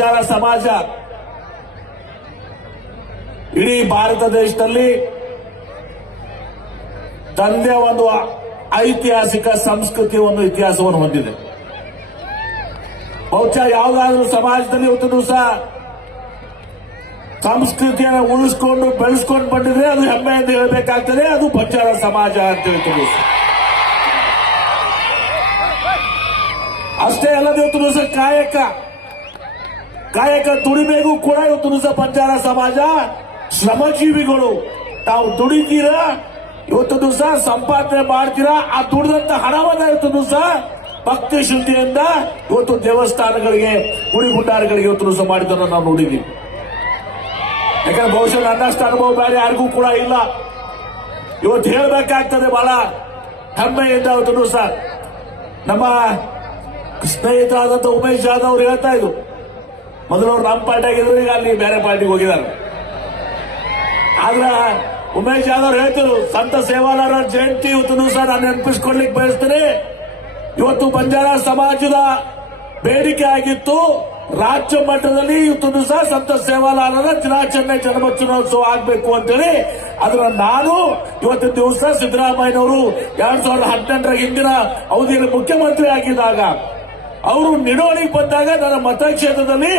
ಬಂಜಾರ ಸಮಾಜ. ಇಡೀ ಭಾರತ ದೇಶದಲ್ಲಿ ತಂದೆ ಒಂದು ಐತಿಹಾಸಿಕ ಸಂಸ್ಕೃತಿ ಒಂದು ಇತಿಹಾಸವನ್ನು ಹೊಂದಿದೆ. ಬಹುಶಃ ಯಾವುದಾದ್ರೂ ಸಮಾಜದಲ್ಲಿ ಇವತ್ತು ದಿವಸ ಸಂಸ್ಕೃತಿಯನ್ನು ಉಳಿಸ್ಕೊಂಡು ಬೆಳೆಸ್ಕೊಂಡು ಬಂದಿದ್ರೆ ಅದು ಹೆಮ್ಮೆಯಿಂದ ಹೇಳಬೇಕಾಗ್ತದೆ, ಅದು ಬಂಜಾರ ಸಮಾಜ ಅಂತ ಹೇಳ್ತೀವಿ ಅಷ್ಟೇ ಅಲ್ಲದೆ ಇವತ್ತು ದಿವಸ ಕಾಯಕ. ಕಾಯಕ ದುಡಿಬೇಕು ಕೂಡ ಇವತ್ತು ದಿವಸ ಪಂಚಾರ ಸಮಾಜ. ಶ್ರಮಜೀವಿಗಳು, ತಾವು ದುಡಿತೀರಾ? ಇವತ್ತು ದಿವಸ ಸಂಪಾದನೆ ಮಾಡ್ತೀರಾ? ಆ ದುಡಿದಂತ ಹಣವನ್ನ ಇವತ್ತು ದಿವಸ ಭಕ್ತಿ ಶುದ್ಧಿಯಿಂದ ಇವತ್ತು ದೇವಸ್ಥಾನಗಳಿಗೆ, ಗುಡಿ ಗುಂಡಾರಗಳಿಗೆ ಇವತ್ತು ದಿವಸ ಮಾಡಿದ್ದನ್ನು ನಾವು ನೋಡಿದ್ದೀವಿ. ಯಾಕಂದ್ರೆ ಬಹುಶಃ ನನ್ನಷ್ಟು ಅನುಭವ ಬೇರೆ, ಯಾರಿಗೂ ಕೂಡ ಇಲ್ಲ. ಇವತ್ತು ಹೇಳಬೇಕಾಗ್ತದೆ ಬಹಳ ಹೆಮ್ಮೆಯಿಂದ ಇವತ್ತು ದಿವಸ ನಮ್ಮ ಸ್ನೇಹಿತರಾದಂತ ಉಮೇಶ್ ಜಾಧವ್ ಅವ್ರು ಹೇಳ್ತಾ ಇದ್ರು ಮೊದಲು ಅವ್ರು ನಮ್ಮ ಪಾರ್ಟಿ ಆಗಿದ್ರು, ಈಗ ಅಲ್ಲಿ ಬೇರೆ ಪಾರ್ಟಿಗೆ ಹೋಗಿದ್ದಾರೆ. ಆದ್ರೆ ಉಮೇಶ್ ಯಾದವ್ ಹೇಳ್ತಿದ್ರು, ಸಂತ ಸೇವಾಲಾರ ಜಯಂತಿ ಇವತ್ತು ಸಹ ನಾನು ನೆನಪಿಸ್ಕೊಳ್ಲಿಕ್ಕೆ ಬಯಸ್ತೇನೆ. ಇವತ್ತು ಬಂಜಾರ ಸಮಾಜದ ಬೇಡಿಕೆ ಆಗಿತ್ತು. ರಾಜ್ಯ ಮಟ್ಟದಲ್ಲಿ ಇವತ್ತು ದಿವಸ ಸಂತ ಸೇವಾಲಾಲರ ದಿನಾಚರಣೆ ಜನ್ಮೋತ್ಸವ ಆಗಬೇಕು ಅಂತೇಳಿ. ಅದರ ನಾನು ಇವತ್ತು ದಿವಸ ಸಿದ್ದರಾಮಯ್ಯನವರು ಎರಡ್ ಸಾವಿರದ ಹದಿನೆಂಟರ ಹಿಂದಿನ ಅವಧಿಯಲ್ಲಿ ಮುಖ್ಯಮಂತ್ರಿ ಆಗಿದ್ದಾಗ ಅವರು ನಿಡೋಣಿಗೆ ಬಂದಾಗ ನನ್ನ ಮತಕ್ಷೇತ್ರದಲ್ಲಿ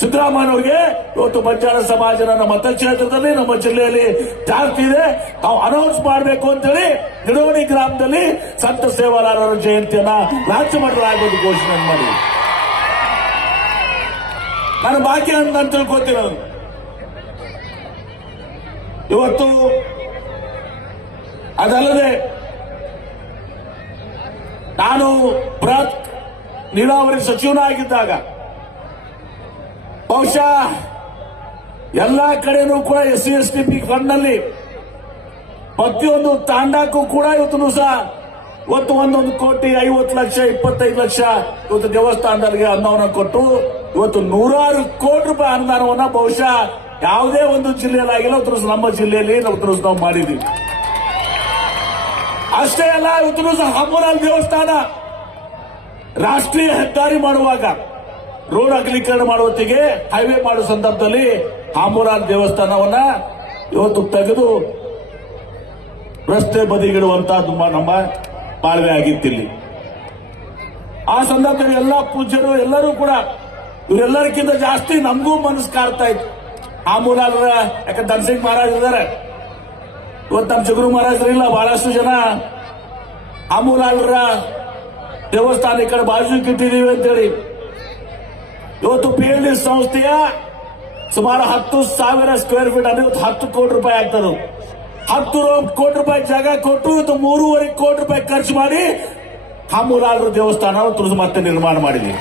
ಸಿದ್ದರಾಮಯ್ಯನವರಿಗೆ ಇವತ್ತು ಬಂಜಾರ ಸಮಾಜ ನನ್ನ ಮತಕ್ಷೇತ್ರದಲ್ಲಿ ನಮ್ಮ ಜಿಲ್ಲೆಯಲ್ಲಿ ಜಾಸ್ತಿ ಇದೆ. ನಾವು ಅನೌನ್ಸ್ ಮಾಡಬೇಕು ಅಂತೇಳಿ ನಿಡೋಣಿ ಗ್ರಾಮದಲ್ಲಿ ಸಂತ ಸೇವಾಲಾರರ ಜಯಂತಿಯನ್ನ ರಾಜ್ಯ ಮಟ್ಟದ ಆಗೋದು ಘೋಷಣೆ ಮಾಡಿ. ನಾನು ಬಾಕಿ ಅಂತ ತಿಳ್ಕೊತೀನಿ ಇವತ್ತು ಅದಲ್ಲದೆ ನಾನು ಬೃಹತ್ ನೀರಾವರಿ ಸಚಿವನಾಗಿದ್ದಾಗ ಬಹುಶಃ ಎಲ್ಲಾ ಕಡೆನೂ ಕೂಡ S C, S T, P ಫಂಡ್ನಲ್ಲಿ ಪ್ರತಿಯೊಂದು ತಾಂಡಕ್ಕೂ ಕೂಡ ಇವತ್ತು ಸಹ ಇವತ್ತು ಒಂದೊಂದು ಕೋಟಿ ಐವತ್ತು ಲಕ್ಷ, ಇಪ್ಪತ್ತೈದು ಲಕ್ಷ ಇವತ್ತು ದೇವಸ್ಥಾನದವರಿಗೆ ಅನ್ನವನ್ನು ಕೊಟ್ಟು ಇವತ್ತು ನೂರಾರು ಕೋಟಿ ರೂಪಾಯಿ ಅನುದಾನವನ್ನ ಬಹುಶಃ ಯಾವುದೇ ಒಂದು ಜಿಲ್ಲೆಯಲ್ಲಾಗಿಲ್ಲ ಇವತ್ತು ನಮ್ಮ ಜಿಲ್ಲೆಯಲ್ಲಿ ನಾವು ನಾವು ಮಾಡಿದ್ದೀವಿ. ಅಷ್ಟೇ ಅಲ್ಲ ಇವತ್ತು ಸಹ ಹಂಬೂರಾಲ್ ದೇವಸ್ಥಾನ ರಾಷ್ಟ್ರೀಯ ಹೆದ್ದಾರಿ ಮಾಡುವಾಗ ರೋಡ್ ಅಗಲೀಕರಣ ಮಾಡುವತ್ತಿಗೆ ಹೈವೇ ಮಾಡುವ ಸಂದರ್ಭದಲ್ಲಿ ಹಾಂಬೂರಾಲ್ ದೇವಸ್ಥಾನವನ್ನ ಇವತ್ತು ತೆಗೆದು ರಸ್ತೆ ತುಂಬಾ ನಮ್ಮ ಬಾಳ್ವೆ ಆಗಿತ್ತಿಲ್ಲಿ. ಆ ಸಂದರ್ಭದಲ್ಲಿ ಎಲ್ಲಾ ಪೂಜ್ಯರು ಎಲ್ಲರೂ ಕೂಡ ಇವರೆಲ್ಲರಿಗಿಂತ ಜಾಸ್ತಿ ನಮಗೂ ಮನಸ್ಸು ಕಾಡ್ತಾ ಇತ್ತು. ಹಾಂಬೂಲಾಲ್ರ ಯಾಕೆ ಧನ್ಸಿಂಗ್ ಮಹಾರಾಜ್ ಇದ್ದಾರೆ. ಇವತ್ತು ನಮ್ಮ ಜಗರು ಮಹಾರಾಜರಿಲ್ಲ, ಬಹಳಷ್ಟು ಜನ ಹಾಂಬೂಲಾಲ್ರ ದೇವಸ್ಥಾನ ಈ ಕಡೆ ಬಾಜು ಇಟ್ಟಿದ್ದೀವಿ ಅಂತೇಳಿ. ಇವತ್ತು ಪಿ ಎಲ್ ಡಿ ಸಂಸ್ಥೆಯ ಸುಮಾರು ಹತ್ತು ಸಾವಿರ ಸ್ಕ್ವೇರ್ ಫೀಟ್ ಅಂದ್ರೆ ಇವತ್ತು ಹತ್ತು ಕೋಟಿ ರೂಪಾಯಿ ಆಗ್ತದೆ. ಹತ್ತು ಕೋಟಿ ರೂಪಾಯಿ ಜಾಗ ಕೊಟ್ಟು ಇವತ್ತು ಮೂರುವರೆ ಕೋಟಿ ರೂಪಾಯಿ ಖರ್ಚು ಮಾಡಿ ಹಾಮೂಲಾಲರ ದೇವಸ್ಥಾನ ತುಳಿದು ಮತ್ತೆ ನಿರ್ಮಾಣ ಮಾಡಿದ್ವಿ.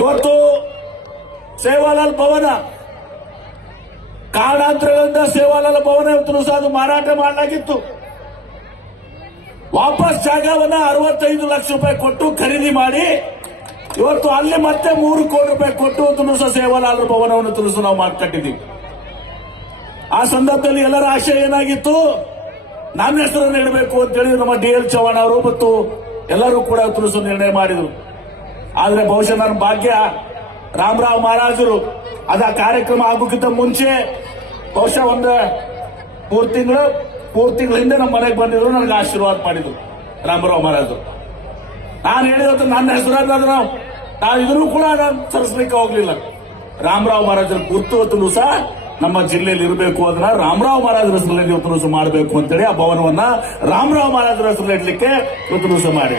ಇವತ್ತು ಸೇವಾಲಾಲ್ ಭವನ ಕಾರಣಾಂತರಗಳಿಂದ ಸೇವಾಲಾಲ್ ಭವನ ಸಹ ಅದು ಮಾರಾಟ ಮಾಡಲಾಗಿತ್ತು. ವಾಪಸ್ ಜಾಗವನ್ನ ಅರವತ್ತೈದು ಲಕ್ಷ ರೂಪಾಯಿ ಕೊಟ್ಟು ಖರೀದಿ ಮಾಡಿ, ಇವತ್ತು ಅಲ್ಲಿ ಮತ್ತೆ ಮೂರು ಕೋಟಿ ರೂಪಾಯಿ ಕೊಟ್ಟು ತುಣುಸ ಸೇವಾಲಾಲರ ಭವನವನ್ನು ತುಣುಸು ನಾವು ಮಾಡ್ಕಟ್ಟಿದ್ದೀವಿ ಆ ಸಂದರ್ಭದಲ್ಲಿ ಎಲ್ಲರ ಆಶಯ ಏನಾಗಿತ್ತು? ನನ್ನ ಹೆಸರನ್ನು ಇಡಬೇಕು ಅಂತೇಳಿ ನಮ್ಮ ಡಿ ಎಲ್ ಚವಾಣ್ ಅವರು ಮತ್ತು ಎಲ್ಲರೂ ಕೂಡ ತುಣುಸು ನಿರ್ಣಯ ಮಾಡಿದರು. ಆದರೆ ಬಹುಶಃ ನನ್ನ ಭಾಗ್ಯ ರಾಮರಾವ್ ಮಹಾರಾಜರು. ಅದ ಕಾರ್ಯಕ್ರಮ ಆಗೋಕ್ಕಿಂತ ಮುಂಚೆ ಬಹುಶಃ ಒಂದು ಮೂರು ತಿಂಗಳು ಮೂರು ತಿಂಗಳ ಹಿಂದೆ ನಮ್ಮ ಮನೆಗೆ ಬಂದಿದ್ರು, ನನಗೆ ಆಶೀರ್ವಾದ ಮಾಡಿದ್ರು. ರಾಮರಾವ್ ಮಹಾರಾಜರು. ನಾನು ಹೇಳಿದ ನನ್ನ ಹೆಸರಾದ್ರೆ ನಾವು ಇದನ್ನು ಕೂಡ ನಾನು ಸರಿಸ್ಲಿಕ್ಕೆ ಹೋಗ್ಲಿಲ್ಲ. ರಾಮರಾವ್ ಮಹಾರಾಜರ ಗುರ್ತು ಸಹ ನಮ್ಮ ಜಿಲ್ಲೆಯಲ್ಲಿ ಇರಬೇಕು ಅದನ್ನ ರಾಮರಾವ್ ಮಹಾರಾಜರ ಹೆಸರಲ್ಲಿ ಇವತ್ತು ಮಾಡಬೇಕು ಅಂತೇಳಿ ಆ ಭವನವನ್ನ ರಾಮರಾವ್ ಮಹಾರಾಜರ ಹೆಸರಲ್ಲಿ ಇಡ್ಲಿಕ್ಕೆ ಇವತ್ತು ಮಾಡಿ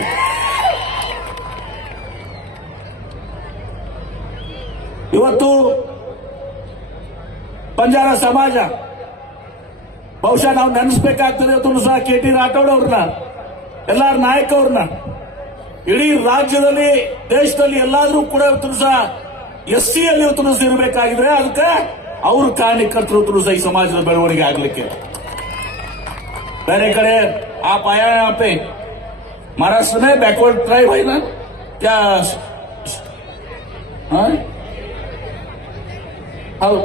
ಇವತ್ತು ಪಂಜಾರ ಸಮಾಜ ಬಹುಶಃ ನಾವು ನೆನೆಸ್ಬೇಕಾಗ್ತದೆ ಇವತ್ತು ಸಹ ಕೆ ಟಿ ರಾಠೋಡ್ ಅವ್ರನ್ನ ಎಲ್ಲಾರ ನಾಯಕ ಅವ್ರನ್ನ ಇಡೀ ರಾಜ್ಯದಲ್ಲಿ ದೇಶದಲ್ಲಿ ಎಲ್ಲಾದ್ರೂ ಕೂಡ ಇವತ್ತು ಸಹ ಎಸ್ ಸಿ ಅಲ್ಲಿ ಇವತ್ತು ಸಹ ಇರಬೇಕಾಗಿದ್ರೆ ಅದಕ್ಕೆ ಅವ್ರ ಕಾರಣಕರ್ತರು ಇವತ್ತು ಸಹ ಈ ಸಮಾಜದ ಬೆಳವಣಿಗೆ ಆಗ್ಲಿಕ್ಕೆ ಬೇರೆ ಕಡೆ ಆ पाया यहाँ पे महाराष्ट्र में बैकवर्ड ट्राइब है ना क्या हाँ? ಹೌದು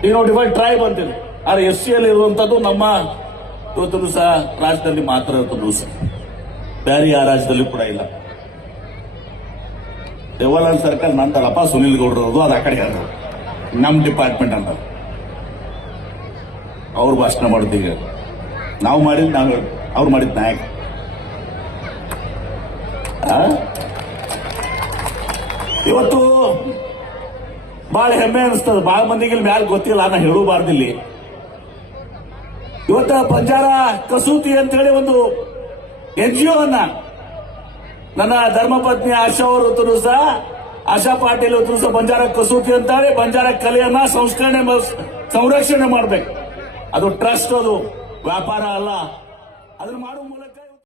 ಡಿನೋಟಿಫೈಡ್ ಟ್ರೈಬ್ ಅಂತೇಳಿ ಆದ್ರೆ ಎಸ್ ಸಿ ಅಲ್ಲಿ ಇರುವಂತದ್ದು ನಮ್ಮ ಇವತ್ತು ಸಹ ರಾಜ್ಯದಲ್ಲಿ ಮಾತ್ರ ಇರ್ತದೂ ಸಹ ಬೇರೆ ಯಾವ ರಾಜ್ಯದಲ್ಲಿ ಕೂಡ ಇಲ್ಲ. ದೇವಾಲಯ ಸರ್ಕಲ್ ನಂತರಪ್ಪ ಸುನಿಲ್ ಗೌಡ್ರು ಅದು ಆ ಕಡೆ ಅದು ನಮ್ ಡಿಪಾರ್ಟ್ಮೆಂಟ್ ಅಂತ. ಅವ್ರು ಭಾಷಣ ಮಾಡುತ್ತೀಗ ನಾವು ಮಾಡಿದ್ ನಾವು ಅವ್ರು ಮಾಡಿದ್ ನಾಯಕ. ಆ? ಇವತ್ತು ಬಹಳ ಹೆಮ್ಮೆ ಅನಿಸ್ತದ. ಬಹಳ ಮಂದಿಗೆ ಇಲ್ಲಿ ಮ್ಯಾಲ ಗೊತ್ತಿಲ್ಲ, ನಾ ಹೇಳಬಾರ್ದಿಲ್ಲಿ ಇವತ್ತ ಬಂಜಾರ ಕಸೂತಿ ಅಂತ ಹೇಳಿ ಒಂದು ಎನ್ ಜಿ ಅನ್ನ, ನನ್ನ ಧರ್ಮಪತ್ನಿ ಆಶಾ ಅವರು ಸಹ, ಆಶಾ ಪಾಟೀಲ್ ಅವರು ಸಹ ಬಂಜಾರ ಕಸೂತಿ ಅಂತಾರೆ, ಬಂಜಾರ ಕಲೆಯನ್ನ ಸಂಸ್ಕರಣೆ ಸಂರಕ್ಷಣೆ ಮಾಡಬೇಕು. ಅದು ಟ್ರಸ್ಟ್ ಅದು, ವ್ಯಾಪಾರ ಅಲ್ಲ. ಅದನ್ನ ಮಾಡುವ ಮೂಲಕ